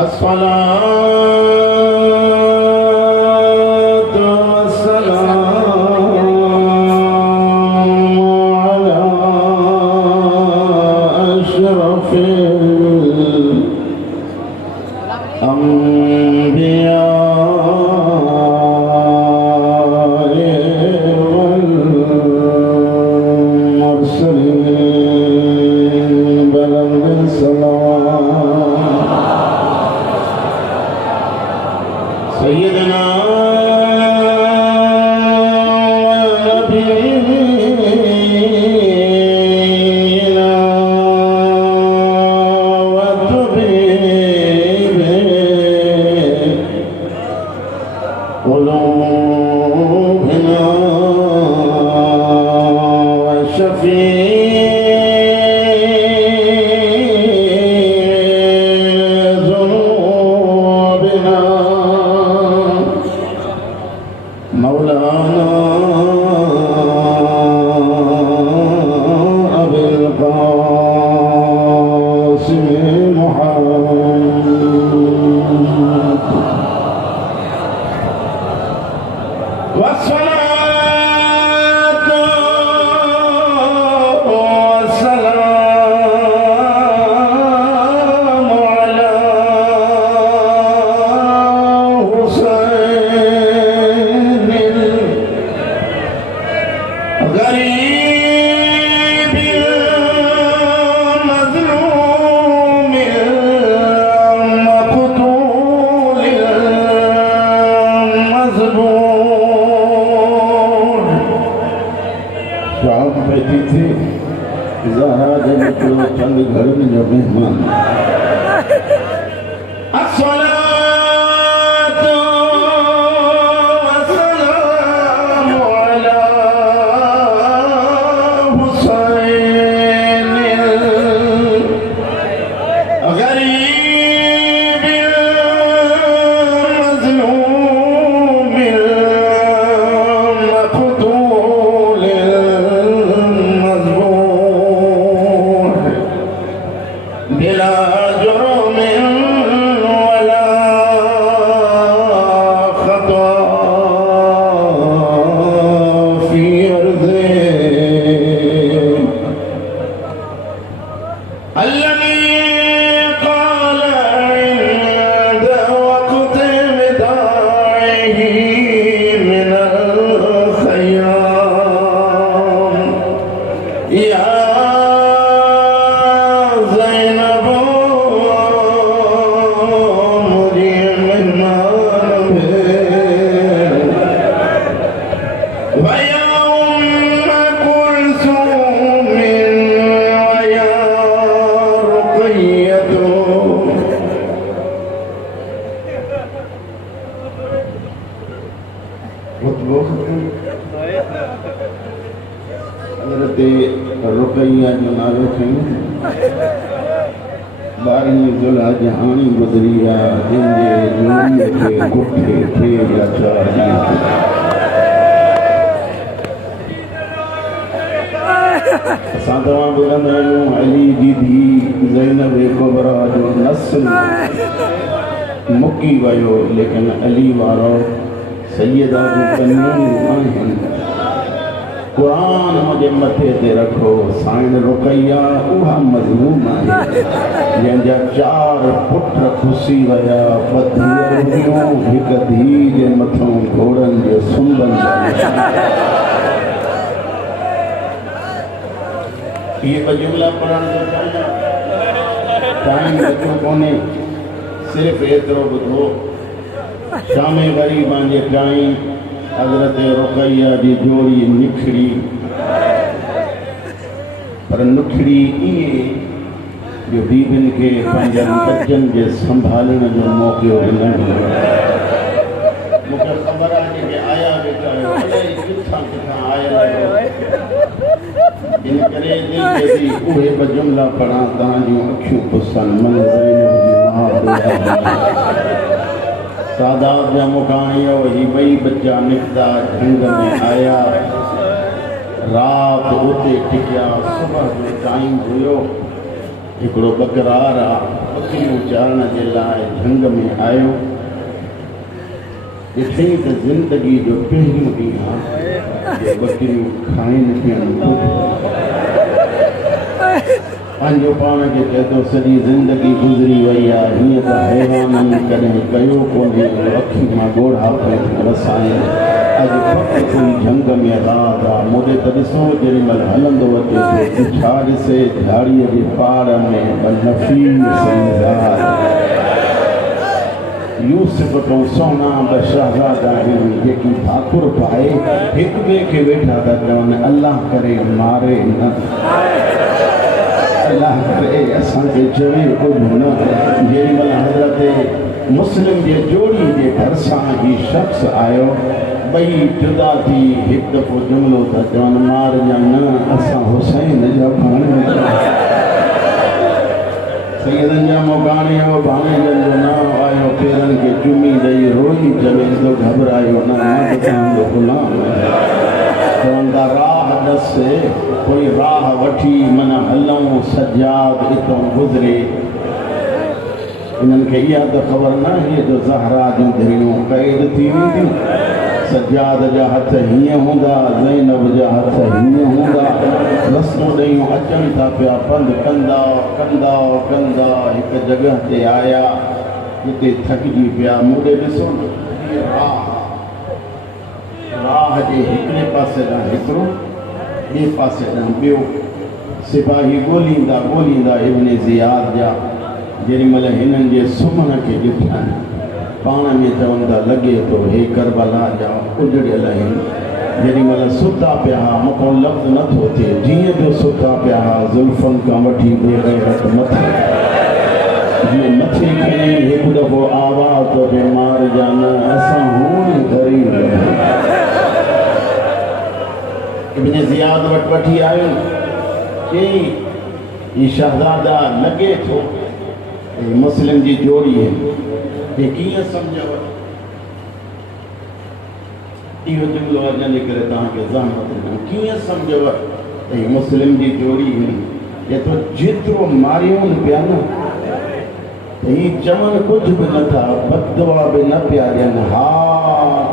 अस्सलातु वस्सलामु अला अशरफिल अंबिया वल मुरसलीन बलंद सलाम सय्यदना मौलाना अबुल कासिम मुहम्मद वस्सलातु वस्सलामु अला चंद घर में जो मेहमान अस्सलातु वस्सलामु अला हुसैनिल गरीबिल मज़लूमिल मक़तूलिल बिला जुर्मिन वला खता फी अर्ज़े अल्लज़ी क़ाल इंद वक़्त विदाइही मिनल ख़य्याम या रुकैया जो नालो खयूं 12 ज़ुल्हज हाणी गुज़री आहे जंहिंजे जोड़ीअ खे गुठे थे या 4 ॾींहं असां तव्हां ॿुधंदा आहियूं अली जी धीउ ज़ैनब कुबरा जो नस्ल मुकी वियो लेकिन अली वारो सैयदा जूं कन्याऊं आहिनि कुरान मुझे मथे ते रखो साईं रुकैया उहा मज़लूम आहे जंहिंजा 4 पुट खुसी विया बधियूं हिक धीउ जे मथां घोड़नि जे सुंदनि ये जुमला पढ़ण जो टाइम लॻियो कोन्हे सिर्फ़ एतिरो ॿुधो शामे वरी पंहिंजे टाइम हज़रत रुकैया जी जोड़ी निखड़ी पर निखड़ी इएं जो बीबियुनि खे पंहिंजनि बचनि जे संभालण जो मौक़ो न मिलियो मूंखे ख़बर आहे कि आया बेटा इलाही किथां किथां आयल आहियो इन करे दिलि थे थी उहे ब जुमला पढ़ा तव्हांजूं अखियूं पुसनि मन सादात जा मुकाणियो ही ॿई बच्चा निकिता झंग में आया रात उते टिकिया सुबह जो टाइम हुयो हिकिड़ो बकरार बकरियूं चारण जे लाइ झंग में आयो। ॾिठईं त ज़िंदगी जो पहिरियों ॾींहुं आहे बकरियूं खाइनि पियूं। पंहिंजो पाण खे चए थो सॼी ज़िंदगी गुज़री वई आहे, हीअं त हैवाननि कॾहिं कयो कोन्हे, अखी मां ॻोढ़ा पिया वसाइनि। अॼु वक़्तु कोई झंग में रात आहे, मूंखे त ॾिसो जेॾी महिल हलंदो अचे थो छा ॾिसे झाड़ीअ जे पार में यूसुफ खां सुहिणा ॿ शहज़ादा आहिनि जेकी ठाकुर पाए हिक ॿिए खे वेठा था चवनि अल्लाह करे मारे न, अल्लाह करे असांखे चवे कुझु न। जेॾी महिल हज़रत मुस्लिम जे जोड़ी जे भरिसां ही शख़्स आयो, ॿई जुदा थी हिकु दफ़ो जुमिलो था चवनि मार या न, असां हुसैन जा भाणे सैयदनि जा मोगाणी हो, भाणेजनि जो नाम आयो, पेरनि खे चुमी ॾेई रोई चवे थो घबरायो न, गुलाम चवनि था राह ॾस कोई राह वठी मन हलूं सजाद हितां गुज़रे। इन्हनि खे इहा त ख़बर न आहे जो ज़हरा जूं धीअरूं क़ैद थी वेंदियूं। सजाद जा हथ हीअं हूंदा, ज़ैनब जा हथ हीअं हूंदा, रस्तो ॾेयूं अचनि था पिया, पंधु कंदा कंदा कंदा हिकु जॻह ते आया जिते थकिजी पिया। मूंखे ॾिसो राह जे हिकिड़े पासे ॾांहुं हिकिड़ो, ॿिए पासे ॾांहुं ॿियो। सिपाही ॻोल्हींदा ॻोल्हींदा इब्न ज़ियाद जा जेॾी महिल हिननि जे सुम्हण खे ॾिठनि पाण में चवनि था लॻे थो हे करबला जा उजड़ियल आहिनि। जेॾी महिल सुता पिया मूंखां लफ़्ज़ नथो थिए, जीअं जो सुता पिया ज़ुल्फ़नि खां वठी बेग़ैरत मथे जीअं मथे खणी हिकु दफ़ो आवाज़ थो थिए मार जा न, असां हुन ग़रीब इब्न ज़ियाद वटि वठी आयो। चई ही शहज़ादा लॻे थो मुस्लिम जी जोड़ी है, ये कीअं सम्झव? इहो जुमिलो अॼु करे तव्हांखे ज़हमत ॾिनो, कीअं सम्झव त ही मुस्लिम जी जोड़ी हुई? ये तो जेतिरो मारियूं पिया न त ही चवनि कुझु बि नथा, बददुआ बि न पिया ॾियनि। हा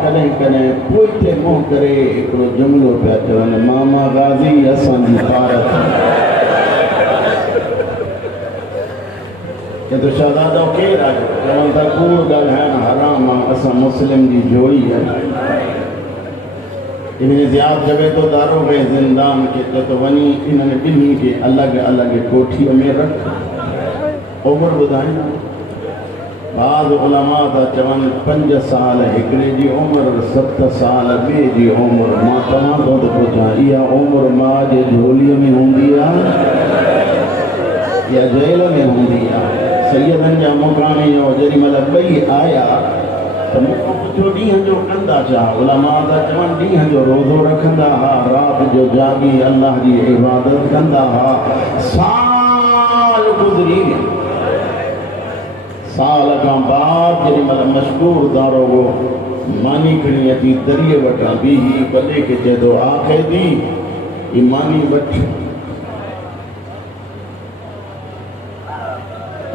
कॾहिं कॾहिं पोइ मुंहुं करे हिकिड़ो जुमिलो पिया चवनि मामा गाज़ी असांजी भारत। तो शहज़ादा केरु आहे? चवनि था कूड़ ॻाल्हाइणु हराम आहे, असां मुस्लिम जी जोड़ी आहे। इब्न ज़ियाद चवे थो दारोग़े ज़िंदान खे चए थो वञी इन्हनि ॿिन्ही खे अलॻि अलॻि कोठीअ में रख। उमिरि ॿुधाईंदा बाज़ उलमा था चवनि 5 साल हिकिड़े जी उमिरि, 7 साल ॿिए जी उमिरि। मां तव्हां खां थो पुछां इहा उमिरि मां जे झोलीअ में हूंदी आहे या जेल में हूंदी आहे? सैयदनि जा मोगाणी हो जेॾी महिल ॿई आया त मूंखां पुछो ॾींहं जो कंदा छा? उलमा था चवनि ॾींहं जो रोज़ो रखंदा हुआ, राति जो जागी अल्लाह जी इबादत कंदा हुआ। साल गुज़री विया, साल खां बाद जेॾी महिल मशहूर दारोगो मानी खणी अची दरिए वटां बीही भले खे चए थो आख़िरी ही मानी वठ।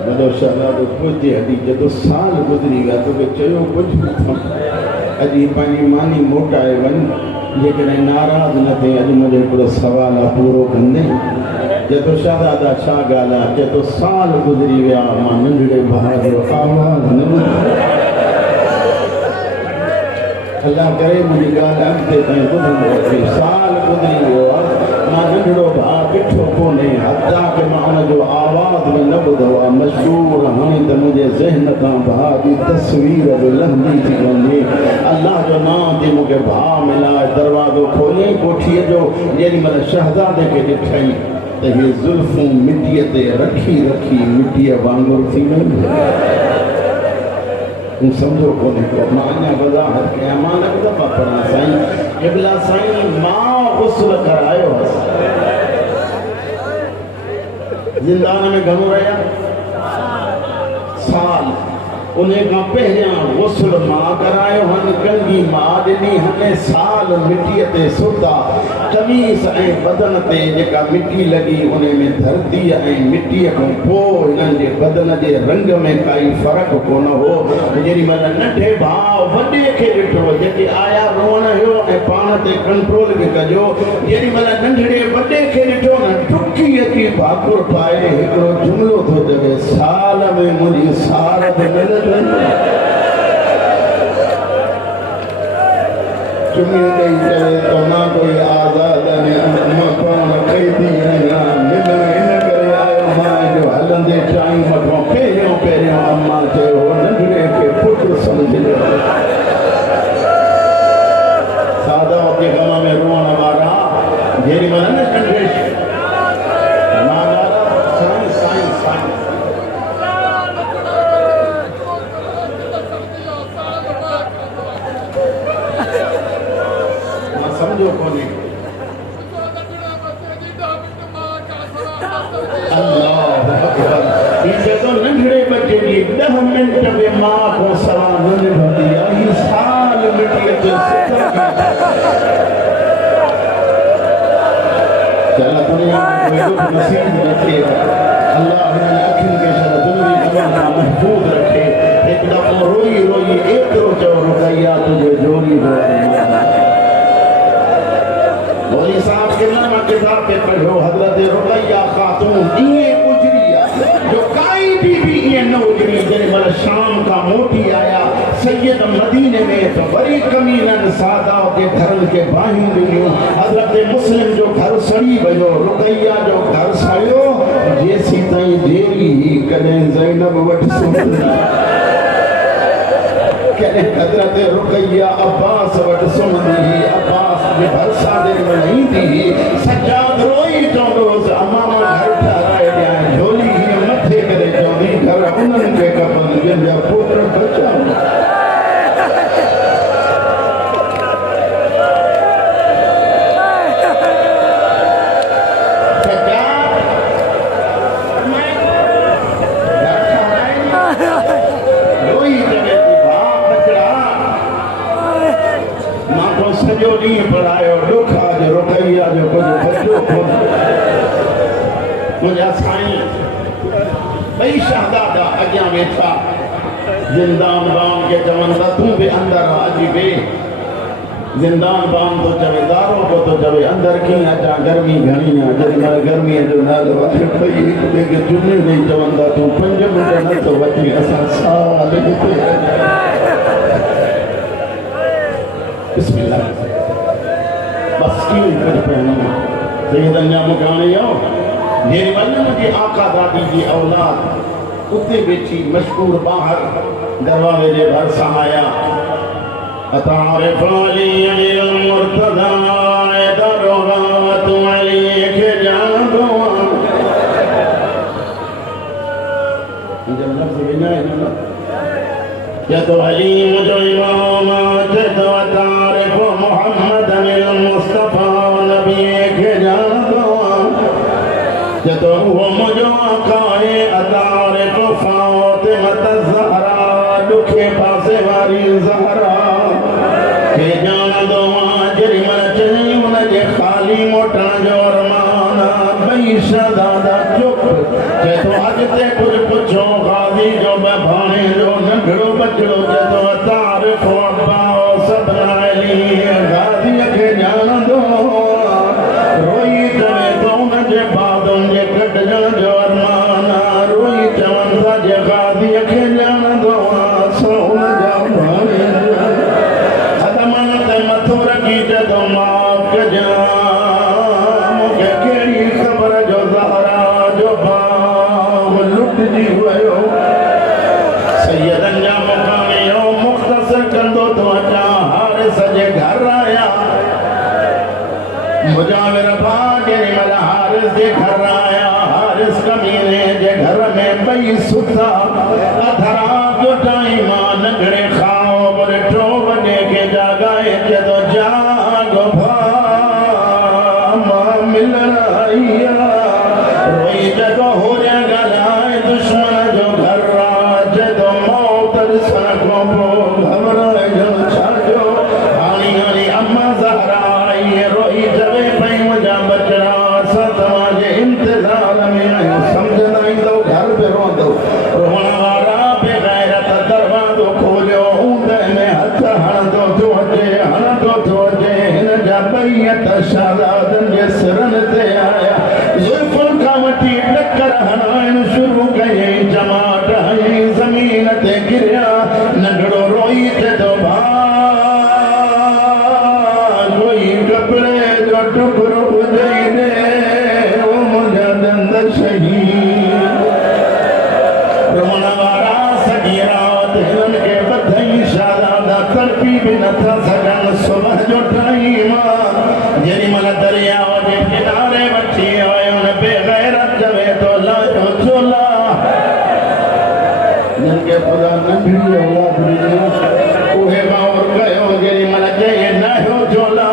वॾो शहज़ादो पुॼे हली चए थो साल गुज़री विया, तोखे चयो कुझु नथो, अॼु पंहिंजी मानी मोटाए वञ। जेकॾहिं नाराज़ न थिए अॼु मुंहिंजो हिकिड़ो सुवाल आहे पूरो कंदे। चए थो शहज़ादा छा ॻाल्हि आहे? चए थो साल गुज़री विया मां नंढड़े भाउ जो आवाज़ न ॿुधो। अल्लाह करे मुंहिंजी ॻाल्हि अॻिते ताईं ॿुधंदो अचे। साल गुज़री वियो आहे मां नंढड़ो भाउ ॾिठो कोन्हे, हथा की मां हुनजो आवाज़ बि न ॿुधो आहे। मशहूर हाणे त मुंहिंजे ज़हन खां भाउ जी तस्वीर बि लहंदी थी वञे। अल्लाह जो नाम ते मूंखे भाउ मिलाए दरवाज़ो खोलियईं कोठीअ जो। जेॾी महिल शहज़ादे खे ॾिठई त हे ज़ुल्फ़ूं मिटीअ ते रखी रखी मिटीअ वांगुरु थी वञे। तूं सम्झो कोन्हे को मां अञा वज़ाहत कयां, मां न दफ़ा पढ़ां साईं क़िबला साईं मां ग़ुस्ल करायो हुअसि। ज़िंदान में घणो रहिया? साल। उन्हें का पहिरियां गुस्ल मां करायो हन गंगी मां ॾिनी हने साल मिट्टीअ ते सुता कमीस ऐं बदन ते जेका मिट्टी लगी उन्हें में धरती ऐं मिट्टीअ खां पोइ हिननि जे बदन जे रंग में काई फ़र्क कोन हो। जेॾी महिल नंढे भाउ वॾे खे ॾिठो जेके आया रोअण हुयो ऐं पाण ते कंट्रोल बि कजो। जेॾी महिल नंढड़े वॾे खे ॾिठो न टुकी अची भाकुर पाए हिकिड़ो जुमिलो थो चवे साल में मुंहिंजी सार बि मिलंदी चुमी ॾेई करे तो ना कोई आज़ाद पाण कैदी आहियां मिलण इन करे आयो मां जो हलंदे टाइम खां पहिरियों पहिरियों अम्मा चयो नंढड़े खे पुटु सम्झिजो। सादा के गम में रोअण वारा जेॾी महिल न कंडे समझो कोने अल्लाह अकबर ये तो नंढड़े बच्चे की 10 मिनट में मां को सवा न निभाती आई साल मिट्टी के चला दुनिया में कोई दुख नसीब न थे अल्लाह हिन अखिन के शर दुनिया जवान का महफूज रखे। एक दफो रोई रोई एतरो चो रुकैया तुझे जोरी मौलवी साहब के नाम किताब पे पढ़ो हजरत रुकैया खातून ये गुजरिया जो काई बीबी ये न गुजरी जरे मल शाम का मोटी आया सैयद मदीने में तो बड़ी कमीनन सादा के घर के बाही मिलियो। हजरत मुस्लिम जो घर सड़ी भयो रुकैया जो घर सड़ियो जैसी ताई देरी कने ज़ैनब वठ सुमंदी कने हजरत रुकैया अब्बास वठ सुमंदी अब्बास जे भरसा दे नहीं थी सज्जाद रोई चौंदोस अमामा घर ठहराए दिया झोली ही मथे करे चौंदी घर उन्हनि के कपन जंहिंजा पुत्र बचा सॼो ॾींहुं पढ़ायो ॾुख आज रुकैया जो कुझु बचो कोन। मुंहिंजा साईं ॿई शहज़ादा अॻियां वेठा ज़िंदान बाम खे चवनि था तूं बि अंदरि अची वेह। ज़िंदान बाम तो चवे दारो को तो चवे अंदरि कीअं अचां गर्मी घणी आहे जेॾी महिल गर्मीअ जो नालो वठी ॿई हिक ॿिए खे चुनी ॾेई चवनि था तूं 5 मिंट नथो वठी असां साल हिते बिस्मिल्लाह बस क्यों कर पहना सैयदना मुकानियो जेरी वल्लम जी आका दादी जी औलाद उते बेची मशहूर बाहर दरवाजे जे भरसा आया अतारिफ अली अल मुर्तदा दरोगा तू अली के जान दो जब लफ्ज बिना है ना या तो अली मुझे इमाम जे तो तारिफ मोहम्मद अल मुस्तफा नबी के जान दो या तो वो मुझे आकाए तारिफ फातिमा ज़हरा दुखे पासे वाली ज़हरा के जान दो जरी मन चई उन जे खाली मोटण जो अरमान बई शहज़ादा चुप जे तो अज ते कुछ पुछो गाजी जो भाणे जो नंढड़ो बचड़ो जे तो तारिफ अब्बाओ सदना अली गाजी के जान दो रोई चवे तो उन जे बादन जे कटजण जो अरमान रोई चवन सा जे गाजी के जान दो सो उन जा भाणे अदमन ते मथो रखी जदो माफ कजा मुखे केड़ी खबर जो ज़हरा जो बाम लुटजी वयो सैयदन जा मुकानियो मुख्तसर कंदो तो अचा हारिस जे घर आया मुजाविर भागे मल हारिस जे घर आया हारिस कमीने जे घर में बई सुता अधरा जो टाइम नंढड़े खाओ बड़े टो बने के जागाए जदो जागो भामा मिलन आइया रोई जदो हो गलाए दुश्मन जो घर जदो मौत दो रोना वाला बेगैरत दरवाजो खोलियो ऊंदे में हथ हणंदो थो अचे हिन जा बैत शादादनि जे सिरनि ते आया ज़ुल्फ़ुनि खां वठी टकर हणाइण शुरू कयईं जमाट हयईं ज़मीन ते गिरिया नंढड़ो रोई थे तो कोई कपिड़े जो टुकड़ो हुजई दे ओ मुंहिंजा दंद शहीद रोअण वारा सॼी रात हिननि खे ॿधई शादादा तड़पी बि नथा सघनि सुबुह जो टाइम जेॾीमहिल दरियाव जे किनारे वठी आयो न बेग़ैरत चवे थो लायो चोला जिनके खुदा नंढड़ी औलाद ॾिनी उहे बाउर कयो जेॾीमहिल चई लायो चोला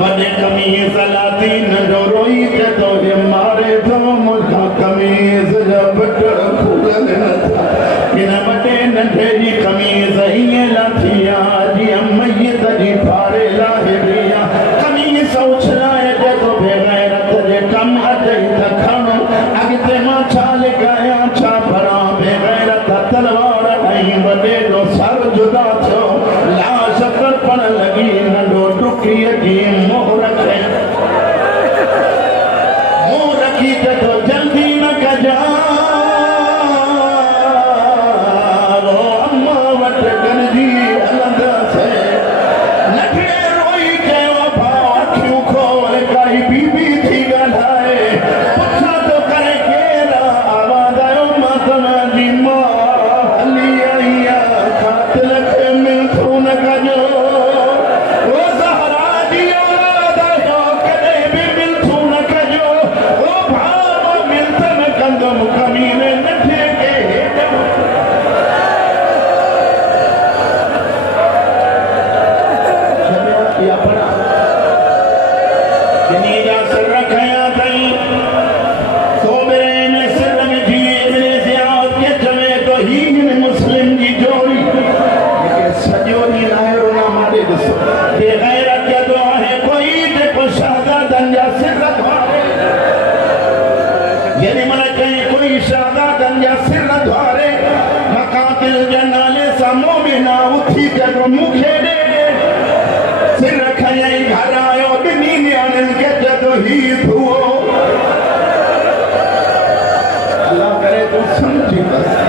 वॾे कमीज़ लाथी नंढो रोई थे थो जे मारे थो मूंखां कमीज़ जा बटण खुलनि नथा हिन वॾे नंढे जी कमीज़ हीअं लाथी आहे जीअं मैयत जी फाड़े लाहे ॾिया कमीज़ उछलाए थे थो बेग़ैरत जे कम अचई त खण अॻिते मां छा लिकायां छा भरां बेग़ैरत तलवार ऐं वॾे जो सर जुदा थियो लाश तड़पण लॻी नंढो टुकीअ जी मोह रखी थे थो जल्दी न कजां अम्मा वटि गॾिजी हलंदासीं नंढड़े रोई चयो भाउ अखियूं खोल काई बीबी थी ॻाल्हाए पुछां थो करे केरु आवाज़ आयो मां तव्हांजी मां हली आई आहे क़ातिल खे मिलथो न कजो ओ ज़हरा जी औलाद आहियो कॾहिं बि मिलथो न कजो ओ भाउ मां मिलथ न कंदुमि कमीने नंढे खे हेठि या पढ़ा जिनी जा सिर खया अथई सोबरे में सिर में जी इब्ने ज़ियाद के चवे तो ही हिन मुस्लिम जी जोड़ी जेके सॼो ॾींहुं लाहिरो न मारे ॾिसो बेग़ैरत जदो आहे कोई जेको शहज़ादनि जा सिर धोरे जेॾीमहिल कंहिं कोई शहज़ादनि जा सिर धोरे मक़ातिल जे नाले सां मोमिना उथी करे मूंखे ॾे सिर खयई घर आयो ॿिन्ही नियाणियुनि खे जदो ही थुओ अल्लाह करे तूं सम्झी बस